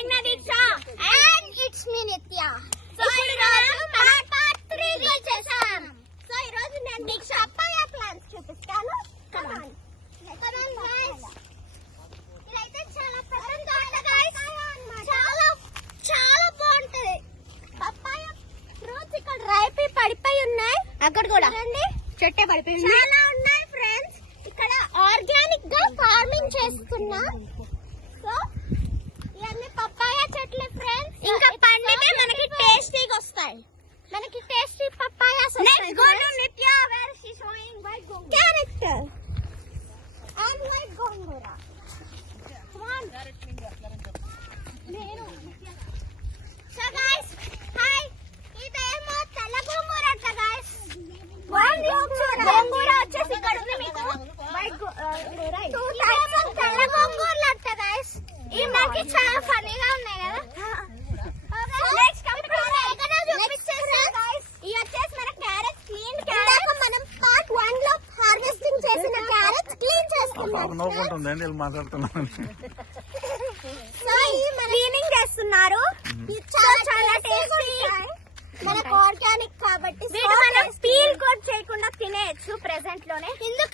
మేఘ్నా Deeksha and it's me నిత్య. So ఈ రోజు మనం పార్ట్ 3 చేసాం. సో ఈ రోజు నేను మీకు పప్పాయ ప్లాంట్స్ చూపిస్తాను. Come on guys. ఇదైతే చాలా పెద్ద తోట గైస్. చాలా చాలా బాగుంటది. పప్పాయ ఫ్రూట్స్ ఇక్కడ రైపి పడిపోయి ఉన్నాయి. అక్కడ కూడా చూడండి చెట్టే పడిపోయి చాలా ఉన్నాయి ఫ్రెండ్స్. ఇక్కడ ఆర్గానిక్ గా ఫార్మింగ్ చేస్తున్నా. సో ఇవన్నీ పప్పాయ చెట్లు ఫ్రెండ్స్. ఇంకా పండితే మనకి టేస్టీగా వస్తాయి. మనకి టేస్టీ పప్పాయాస్ వస్తాయి. Let's go to Nithya where she showing white gongura character and white gongura. Come on నేను సో గైస్ హాయ్. ఇదేమో తెల్ల గోంగూర అంట గైస్. గోంగూర వచ్చేసి ఇక్కడ ఉంది మీకు వైట్ గోంగూర. 2 టైప్స్ ఆఫ్ తెల్ల గోంగూరలు అంట గైస్. ఈ మనకి చాలా ఫన్నీగా ఉన్నాయి కదా. నెక్స్ట్ ఈ వచ్చేసి మన క్యారెట్స్ క్లీన్ క్యారెట్స్. మనం పార్ట్ 1 లో హార్వెస్టింగ్ చేసిన క్యారెట్స్ క్లీన్ చేస్తున్నాం. మాట్లాడుతున్నాను. సో ఈ క్లీనింగ్ చేస్తున్నారు. చాలా చాలా టేస్టీ. మనకు ఆర్గానిక్ కాబట్టి మనం పీల్ కూడా చేయకుండా తినేయచ్చు ప్రెసెంట్ లోనే. ఇందుకు